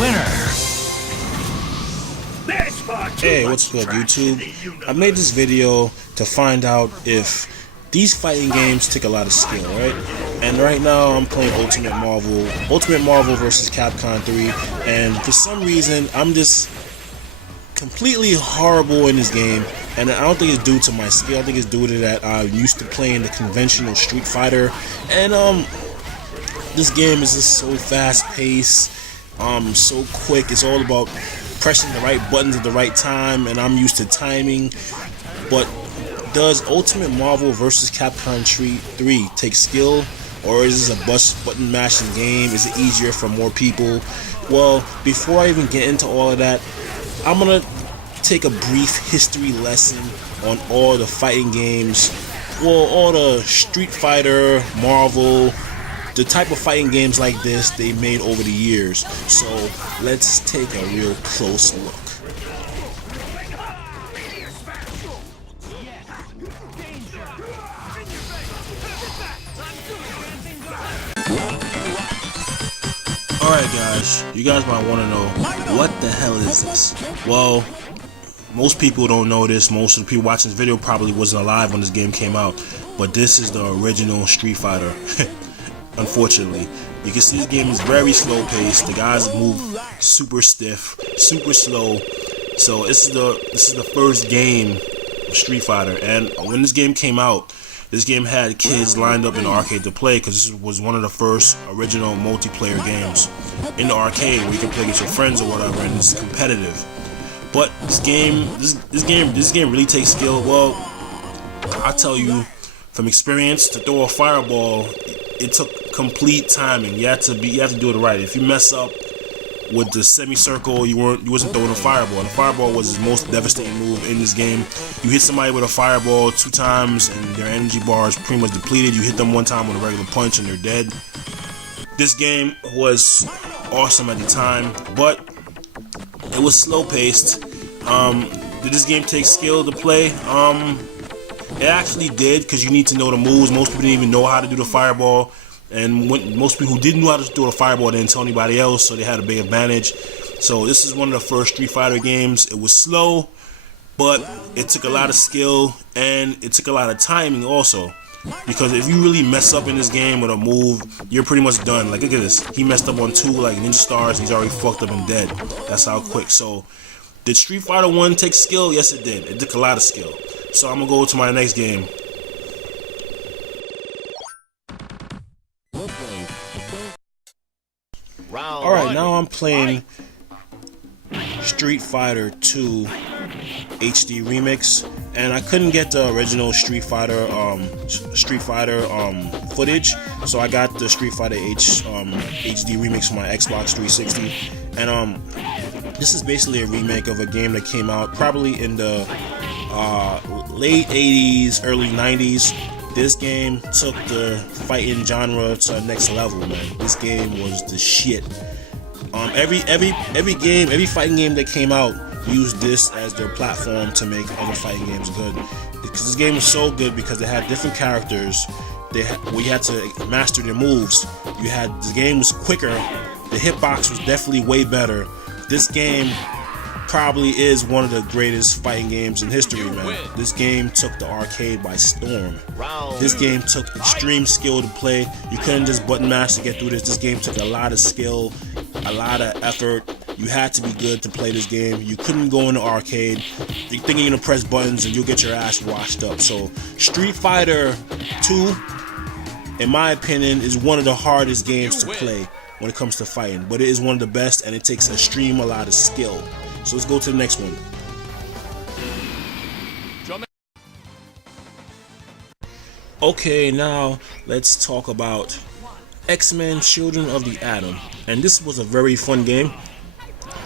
winner. Hey, what's good, YouTube? I made this video to find out if these fighting games take a lot of skill, right? And right now I'm playing Ultimate Marvel versus Capcom 3, and for some reason I'm just completely horrible in this game, and I don't think it's due to my skill. I think it's due to that I'm used to playing the conventional Street Fighter, and this game is just so fast paced, so quick. It's all about pressing the right buttons at the right time, and I'm used to timing. But does Ultimate Marvel vs. Capcom 3 take skill, or is this a button mashing game? Is it easier for more people? Well, before I even get into all of that, I'm gonna take a brief history lesson on all the fighting games, well, all the Street Fighter, Marvel, the type of fighting games like this they made over the years. So let's take a real close look. Alright guys, you guys might want to know, what the hell is this? Well, most people don't know this. Most of the people watching this video probably wasn't alive when this game came out, but this is the original Street Fighter. Unfortunately, you can see this game is very slow paced. The guys move super stiff, super slow. So this is the first game of Street Fighter, and when this game came out, this game had kids lined up in the arcade to play, because this was one of the first original multiplayer games in the arcade where you can play against your friends or whatever, and it's competitive. But this game really takes skill. Well, I tell you from experience, to throw a fireball, it took complete timing. You have to do it right. If you mess up with the semicircle, you wasn't throwing a fireball. And the fireball was the most devastating move in this game. You hit somebody with a fireball 2 times and their energy bar is pretty much depleted. You hit them 1 time with a regular punch and they're dead. This game was awesome at the time, but it was slow paced. Did this game take skill to play? It actually did, because you need to know the moves. Most people didn't even know how to do the fireball, and most people who didn't know how to do the fireball didn't tell anybody else, so they had a big advantage. So this is one of the first Street Fighter games. It was slow, but it took a lot of skill, and it took a lot of timing also, because if you really mess up in this game with a move, you're pretty much done. Like, look at this, he messed up on 2 like ninja stars, he's already fucked up and dead. That's how quick. So did Street Fighter 1 take skill? Yes, it did. It took a lot of skill. So I'm gonna go to my next game. Alright, now I'm playing Street Fighter 2 HD Remix, and I couldn't get the original Street Fighter footage, so I got the Street Fighter HD Remix for my Xbox 360, and this is basically a remake of a game that came out probably in the late 80s, early 90s. This game took the fighting genre to the next level, man. This game was the shit. Every fighting game that came out used this as their platform to make other fighting games good. Because this game was so good because they had different characters. We had to master their moves. The game was quicker. The hitbox was definitely way better. This game probably is one of the greatest fighting games in history, man. This game took the arcade by storm. This game took extreme skill to play. You couldn't just button mash to get through this. This game took a lot of skill, a lot of effort. You had to be good to play this game. You couldn't go in the arcade. You're thinking you're gonna press buttons and you'll get your ass washed up. So Street Fighter 2, in my opinion, is one of the hardest games to play when it comes to fighting, but it is one of the best, and it takes a lot of skill. So let's go to the next one. Okay, now let's talk about X-Men Children of the Atom. And this was a very fun game.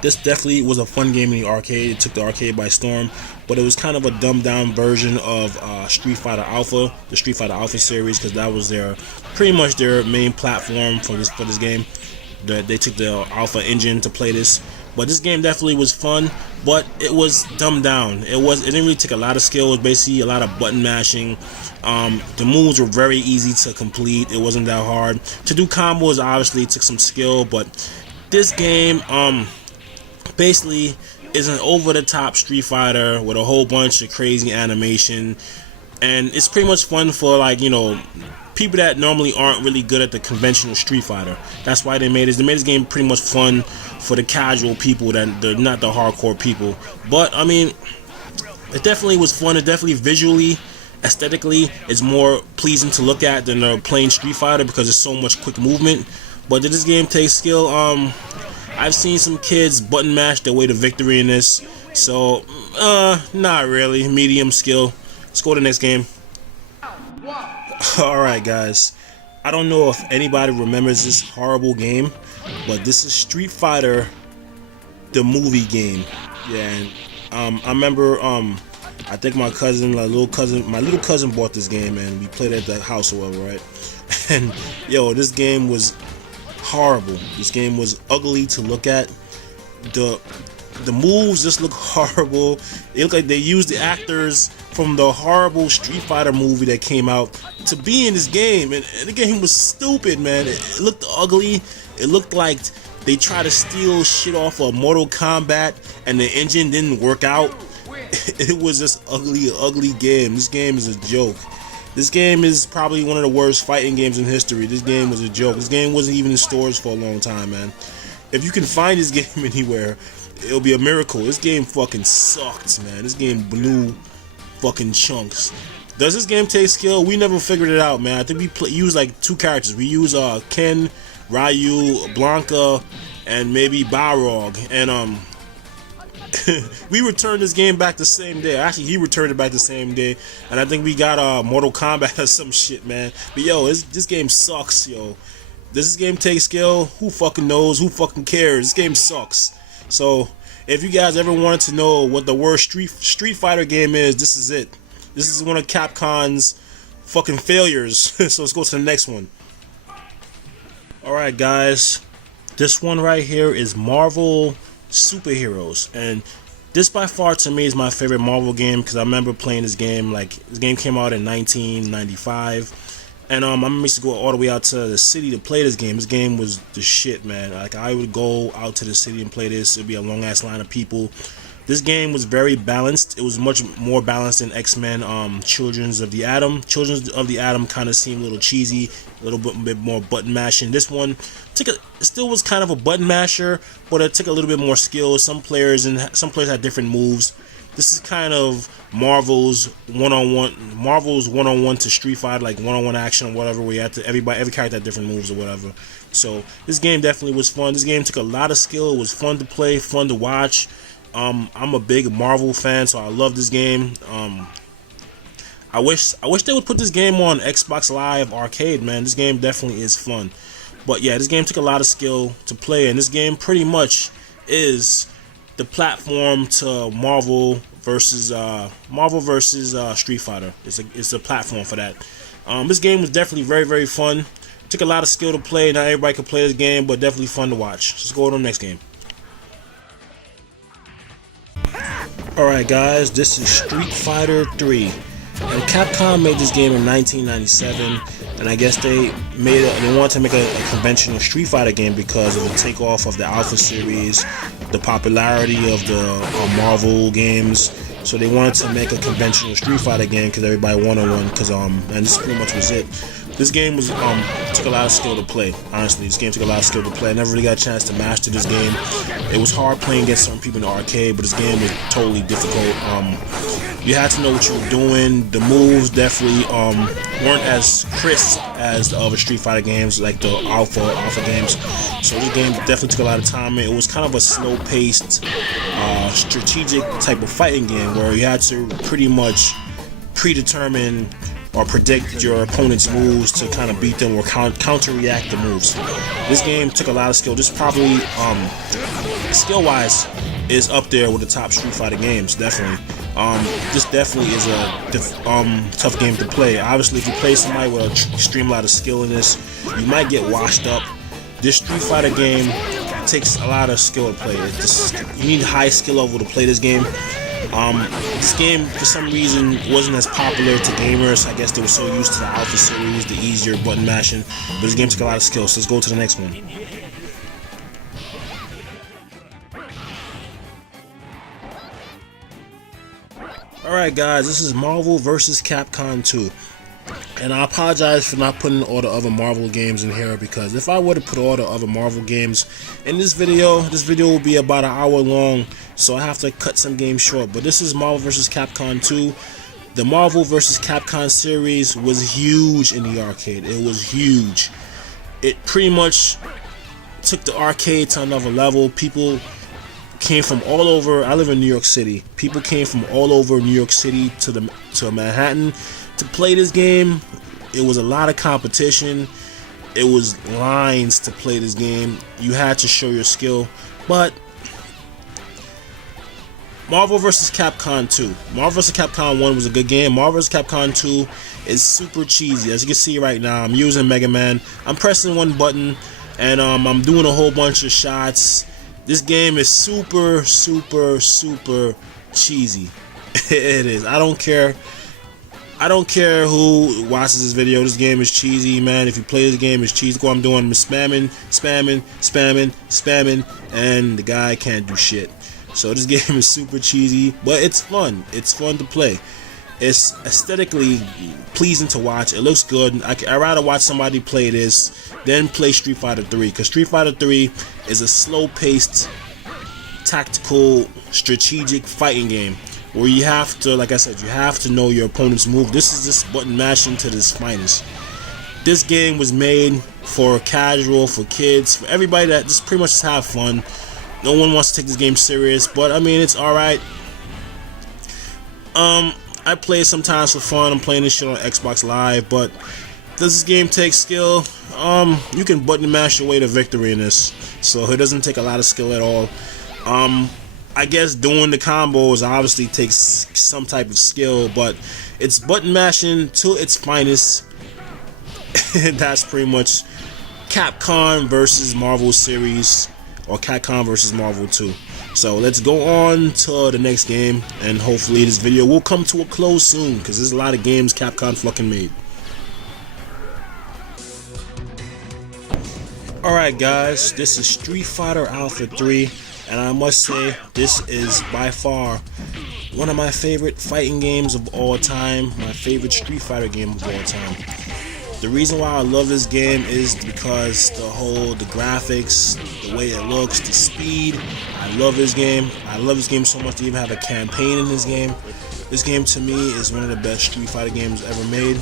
This definitely was a fun game in the arcade. It took the arcade by storm, but it was kind of a dumbed down version of Street Fighter Alpha, the Street Fighter Alpha series, because that was pretty much their main platform for this game. They took the Alpha engine to play this. But this game definitely was fun, but it was dumbed down. It didn't really take a lot of skill. It was basically a lot of button mashing. The moves were very easy to complete. It wasn't that hard. To do combos obviously took some skill, but This game basically is an over-the-top Street Fighter with a whole bunch of crazy animation, and it's pretty much fun for, like, you know, people that normally aren't really good at the conventional Street Fighter. That's why they made this. They made this game pretty much fun for the casual people, that they're not the hardcore people. But I mean, it definitely was fun. It definitely visually, aesthetically, is more pleasing to look at than a plain Street Fighter because there's so much quick movement. But did this game take skill? I've seen some kids button mash their way to victory in this, so not really. Medium skill. Let's go to the next game. Alright guys, I don't know if anybody remembers this horrible game, but this is Street Fighter, the movie game. Yeah, and I remember I think my little cousin bought this game, and we played it at the house or whatever, right? And yo, this game was horrible. This game was ugly to look at. The moves just look horrible. It looked like they used the actors from the horrible Street Fighter movie that came out to be in this game, and the game was stupid, man. It looked ugly. It looked like they tried to steal shit off of Mortal Kombat and the engine didn't work out. It was just ugly game. This game is a joke. This game is probably one of the worst fighting games in history. This game was a joke. This game wasn't even in stores for a long time, man. If you can find this game anywhere, it'll be a miracle. This game fucking sucked, man. This game blew fucking chunks. Does this game take skill? We never figured it out, man. I think we use like 2 characters. We use Ken, Ryu, Blanca, and maybe Balrog. And we returned this game back the same day. Actually, he returned it back the same day. And I think we got Mortal Kombat or some shit, man. But yo, this game sucks, yo. Does this game take skill? Who fucking knows? Who fucking cares? This game sucks. So, if you guys ever wanted to know what the worst Street Fighter game is, this is it. This is one of Capcom's fucking failures. So let's go to the next one. Alright guys, this one right here is Marvel Superheroes, and this by far to me is my favorite Marvel game because I remember playing this game. Like, this game came out in 1995. And I used to go all the way out to the city to play this game. This game was the shit, man. Like, I would go out to the city and play this. It'd be a long ass line of people. This game was very balanced. It was much more balanced than XMen Children of the Atom. Children of the Atom kind of seemed a little cheesy, a little bit more button mashing. This one still was kind of a button masher, but it took a little bit more skill. Some players had different moves. This is kind of Marvel's one-on-one to Street Fighter, like one-on-one action or whatever, where you have to every character had different moves or whatever. So this game definitely was fun. This game took a lot of skill. It was fun to play, fun to watch. I'm a big Marvel fan, so I love this game. I wish they would put this game on Xbox Live Arcade, man. This game definitely is fun. But yeah, this game took a lot of skill to play, and this game pretty much is the platform to Marvel versus Street Fighter. It's a platform for that. This game was definitely very, very fun. It took a lot of skill to play. Not everybody could play this game, but definitely fun to watch. Let's go to the next game. Alright guys, this is Street Fighter 3. And Capcom made this game in 1997, and I guess they wanted to make a conventional Street Fighter game because of the takeoff of the Alpha series, the popularity of the Marvel games. So they wanted to make a conventional Street Fighter game because everybody wanted one. And this pretty much was it. This game was took a lot of skill to play. Honestly, this game took a lot of skill to play. I never really got a chance to master this game. It was hard playing against certain people in the arcade, but this game was totally difficult. You had to know what you were doing. The moves definitely weren't as crisp as the other Street Fighter games, like the Alpha games. So this game definitely took a lot of time. It was kind of a slow-paced, strategic type of fighting game where you had to pretty much predetermine or predict your opponent's moves to kind of beat them or counter-react the moves. This game took a lot of skill. This probably, skill-wise, is up there with the top Street Fighter games, definitely. This definitely is a tough game to play. Obviously, if you play somebody with an extreme lot of skill in this, you might get washed up. This Street Fighter game takes a lot of skill to play. You need high skill level to play this game. This game, for some reason, wasn't as popular to gamers. I guess they were so used to the Alpha series, the easier button mashing. But this game took a lot of skill, so let's go to the next one. Alright guys, this is Marvel vs. Capcom 2. And I apologize for not putting all the other Marvel games in here, because if I were to put all the other Marvel games in this video will be about an hour long, so I have to cut some games short. But this is Marvel vs. Capcom 2. The Marvel vs. Capcom series was huge in the arcade. It was huge. It pretty much took the arcade to another level. People came from all over. I live in New York City. People came from all over New York City to Manhattan to play this game. It was a lot of competition. It was lines to play this game. You had to show your skill. But Marvel vs. Capcom 2. Marvel vs. Capcom 1 was a good game. Marvel vs. Capcom 2 is super cheesy. As you can see right now, I'm using Mega Man. I'm pressing one button and I'm doing a whole bunch of shots. This game is super cheesy. It is. I don't care who watches this video. This game is cheesy, man. If you play this game, it's cheesy. What I'm doing, I'm spamming, and the guy can't do shit. So this game is super cheesy, but it's fun. It's fun to play. It's aesthetically pleasing to watch. It looks good. I'd rather watch somebody play this than play Street Fighter 3, because Street Fighter 3 is a slow-paced, tactical, strategic fighting game where you have to, like I said, you have to know your opponent's move. This is just button mashing to its finest. This game was made for casual, for kids, for everybody that just pretty much just have fun. No one wants to take this game serious, but I mean, it's alright. I play it sometimes for fun. I'm playing this shit on Xbox Live, but does this game take skill? You can button mash your way to victory in this, so it doesn't take a lot of skill at all. I guess doing the combos obviously takes some type of skill, but it's button mashing to its finest. That's pretty much Capcom versus Marvel series, or Capcom versus Marvel 2. So let's go on to the next game, and hopefully this video will come to a close soon, because there's a lot of games Capcom fucking made. Alright guys, this is Street Fighter Alpha 3, and I must say this is by far one of my favorite fighting games of all time, my favorite Street Fighter game of all time. The reason why I love this game is because the graphics, the way it looks, the speed. I love this game. I love this game so much to even have a campaign in this game. This game to me is one of the best Street Fighter games ever made.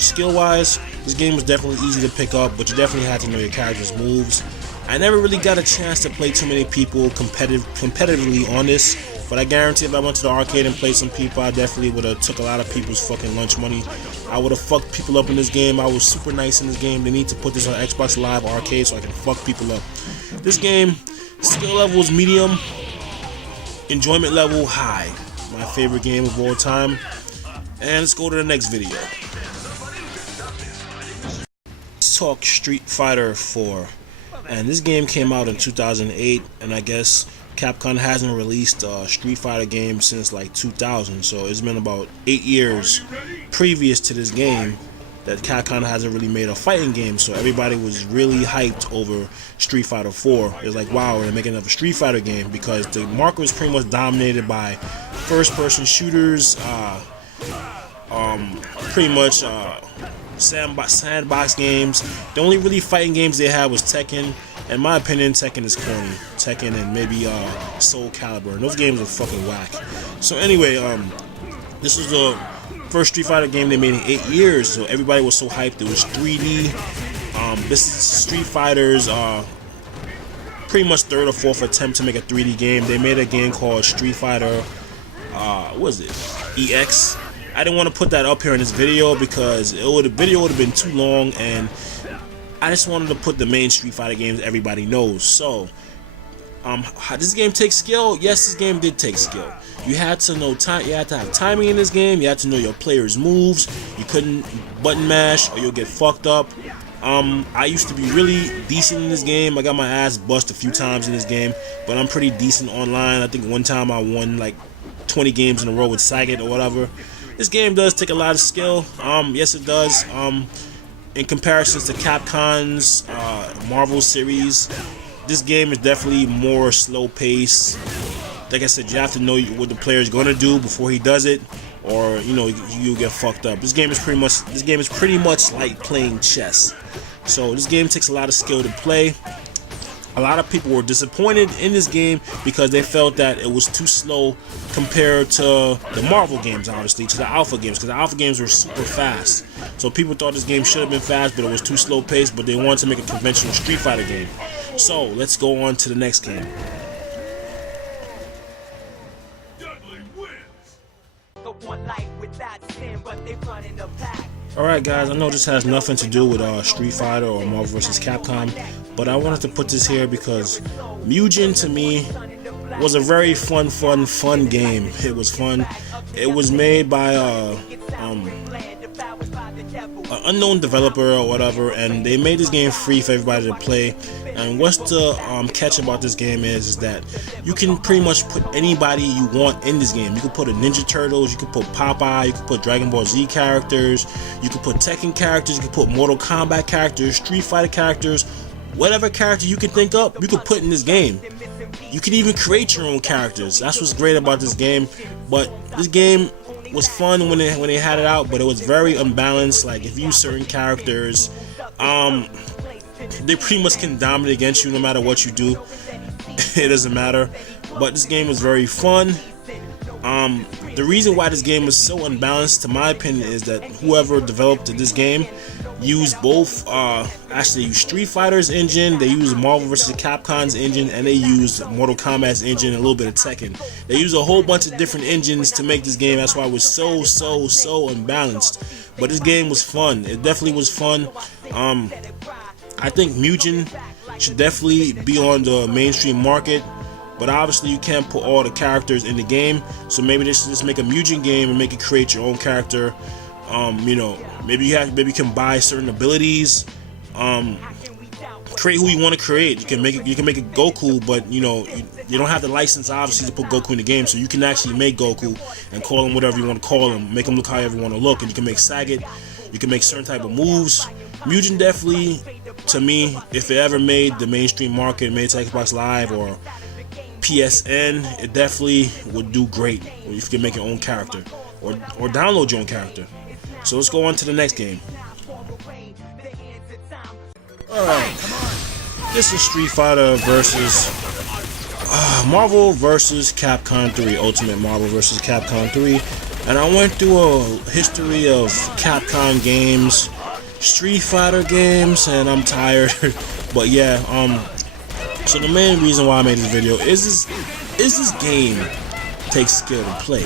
Skill wise, this game was definitely easy to pick up, but you definitely had to know your character's moves. I never really got a chance to play too many people competitively on this, but I guarantee if I went to the arcade and played some people, I definitely would have took a lot of people's fucking lunch money. I would have fucked people up in this game. I was super nice in this game. They need to put this on Xbox Live Arcade so I can fuck people up. This game, skill level is medium, enjoyment level high. My favorite game of all time. And let's go to the next video. Let's talk Street Fighter 4. And this game came out in 2008, and I guess Capcom hasn't released a Street Fighter game since like 2000, so it's been about 8 years previous to this game that Capcom hasn't really made a fighting game, so everybody was really hyped over Street Fighter 4. It's like, wow, they're making another Street Fighter game, because the market was pretty much dominated by first-person shooters, pretty much sandbox games. The only really fighting games they had was Tekken. In my opinion, Tekken is corny. Tekken and maybe Soul Calibur. Those games are fucking whack. So anyway, this was the first Street Fighter game they made in 8 years, so everybody was so hyped. It was 3D. This is Street Fighter's pretty much third or fourth attempt to make a 3D game. They made a game called Street Fighter, what was it? EX. I didn't want to put that up here in this video because the video would have been too long, and I just wanted to put the main Street Fighter games everybody knows. So, how does this game take skill? Yes, this game did take skill. You had to know time. You had to have timing in this game. You had to know your player's moves. You couldn't button mash or you'll get fucked up. I used to be really decent in this game. I got my ass bust a few times in this game, but I'm pretty decent online. I think one time I won like 20 games in a row with Sagat or whatever. This game does take a lot of skill. Yes, it does. In comparison to Capcom's Marvel series, this game is definitely more slow paced. like I said, you have to know what the player is going to do before he does it, or you know, you get fucked up. This game is pretty much like playing chess. So this game takes a lot of skill to play. A lot of people were disappointed in this game because they felt that it was too slow compared to the Marvel games, obviously, to the Alpha games, because the Alpha games were super fast. So people thought this game should have been fast, but it was too slow paced, but they wanted to make a conventional Street Fighter game. So let's go on to the next game. Alright guys, I know this has nothing to do with Street Fighter or Marvel vs. Capcom, but I wanted to put this here because Mugen to me was a very fun game. It was fun. It was made by an unknown developer or whatever, and they made this game free for everybody to play. And what's the catch about this game is that you can pretty much put anybody you want in this game. You can put a Ninja Turtles, you can put Popeye, you can put Dragon Ball Z characters, you can put Tekken characters, you can put Mortal Kombat characters, Street Fighter characters, whatever character you can think up, you can put in this game. You can even create your own characters. That's what's great about this game. But this game was fun when they had it out, but it was very unbalanced. Like if you use certain characters, they pretty much can dominate against you no matter what you do. It doesn't matter. But this game was very fun. The reason why this game is so unbalanced, to my opinion, is that whoever developed this game used both, actually used Street Fighter's engine, they used Marvel vs. Capcom's engine, and they used Mortal Kombat's engine and a little bit of Tekken. They used a whole bunch of different engines to make this game. That's why it was so unbalanced. But this game was fun. It definitely was fun. I think Mugen should definitely be on the mainstream market, but obviously you can't put all the characters in the game, so maybe they should just make a Mugen game and make it create your own character. You know, maybe you can buy certain abilities, create who you want to create. You can make it Goku, but you know, you don't have the license obviously to put Goku in the game, so you can actually make Goku and call him whatever you want to call him, make him look however you want to look, and you can make Sagat, you can make certain type of moves. Mugen definitely, to me, if it ever made the mainstream market, made to Xbox Live or PSN, it definitely would do great if you can make your own character or download your own character. So let's go on to the next game. Alright, this is Street Fighter versus Marvel vs. Capcom 3, Ultimate Marvel vs. Capcom 3, and I went through a history of Capcom games, Street Fighter games, and I'm tired. But yeah, so the main reason why I made this video is this game takes skill to play.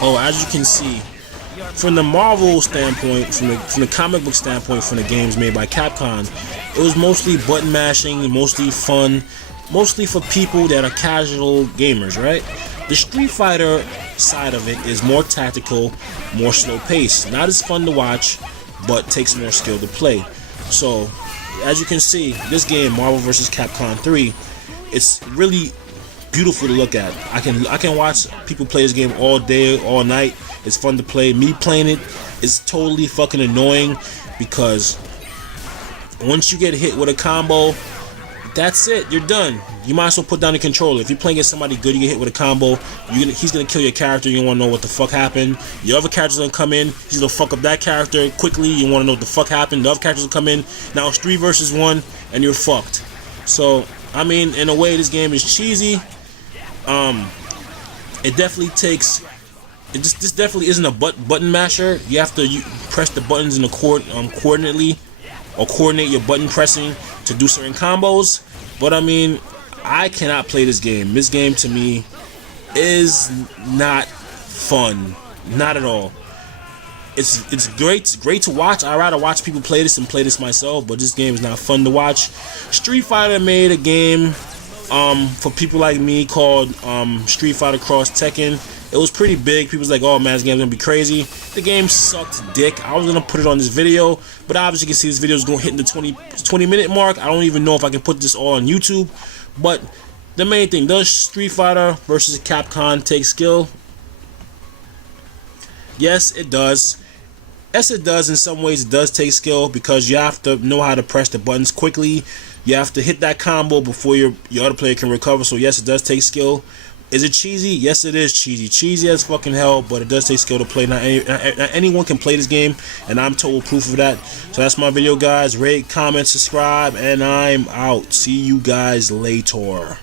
Oh, as you can see, from the Marvel standpoint, from the comic book standpoint, from the games made by Capcom, it was mostly button mashing, mostly fun, mostly for people that are casual gamers, right? The Street Fighter side of it is more tactical, more slow paced, not as fun to watch, but takes more skill to play. So, as you can see, this game, Marvel vs. Capcom 3, it's really beautiful to look at. I can watch people play this game all day, all night. It's fun to play. Me playing it is totally fucking annoying because once you get hit with a combo, that's it. You're done. You might as well put down the controller. If you're playing against somebody good, you get hit with a combo, he's gonna kill your character. You don't want to know what the fuck happened. Your other character's gonna come in. He's gonna fuck up that character quickly. You want to know what the fuck happened. The other characters will come in. Now it's 3 versus 1, and you're fucked. So I mean, in a way, this game is cheesy. It definitely takes. This definitely isn't a button masher. You have to press the buttons in the coordinately, or coordinate your button pressing to do certain combos. But I mean, I cannot play this game. This game to me is not fun, not at all. It's great to watch. I rather watch people play this and play this myself, but this game is not fun to watch. Street Fighter made a game for people like me called Street Fighter Cross Tekken. It was pretty big. People was like, oh man, this game's gonna be crazy. The game sucked dick. I was gonna put it on this video, but obviously you can see this video is gonna hit in the 20-minute mark. I don't even know if I can put this all on YouTube. But the main thing, does Street Fighter versus Capcom take skill? Yes, it does. Yes, it does. In some ways, it does take skill because you have to know how to press the buttons quickly. You have to hit that combo before your other player can recover. So yes, it does take skill. Is it cheesy? Yes, it is cheesy. Cheesy as fucking hell, but it does take skill to play. Not anyone can play this game, and I'm total proof of that. So that's my video, guys. Rate, comment, subscribe, and I'm out. See you guys later.